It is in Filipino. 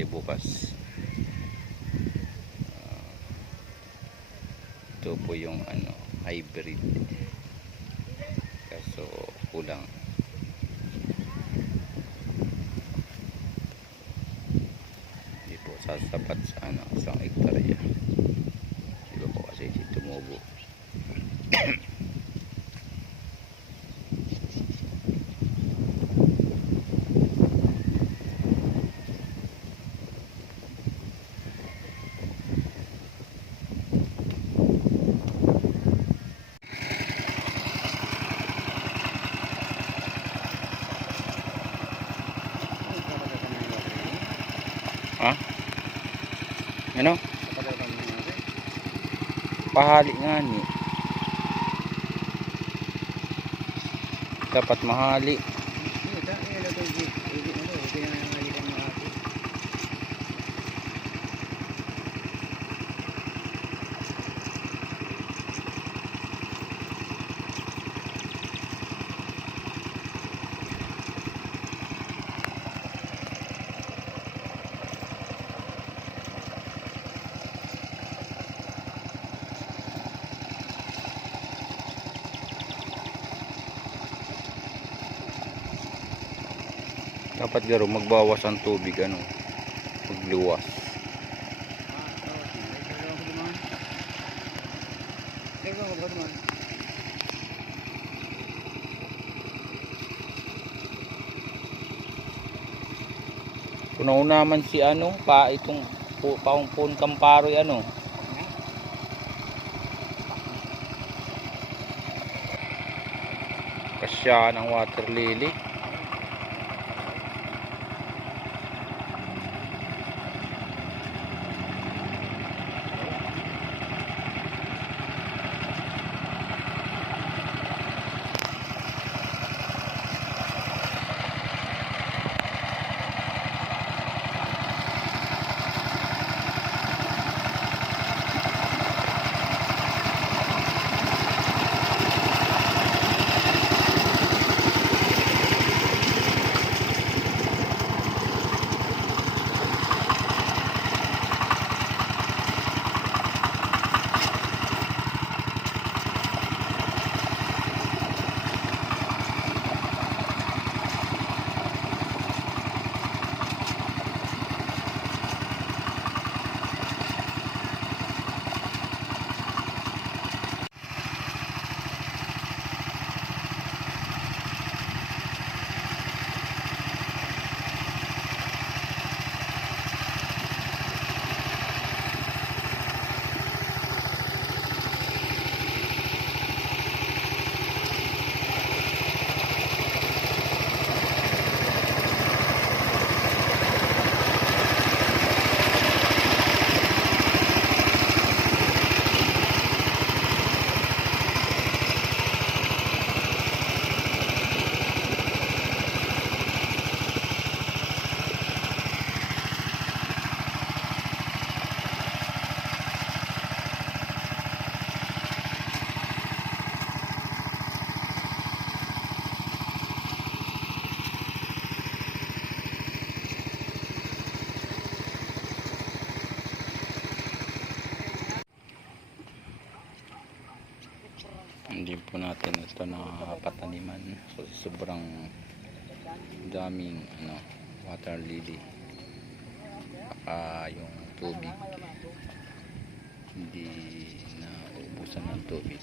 tayo bukas. Ito po yung hybrid, kaso kulang, hindi po sasapat sa isang hektarya. Di ba po kasi tumubo. Ha? Ano? Pahali nga ni. Dapat mahali. Dapat garo magbawas ang tubig, magliwas. Una man si itong paungpun kamparoy kasya ng water lily. Hindi po natin ito napataniman kasi sobrang daming water lily, yung tubig hindi na ubusan ng tubig.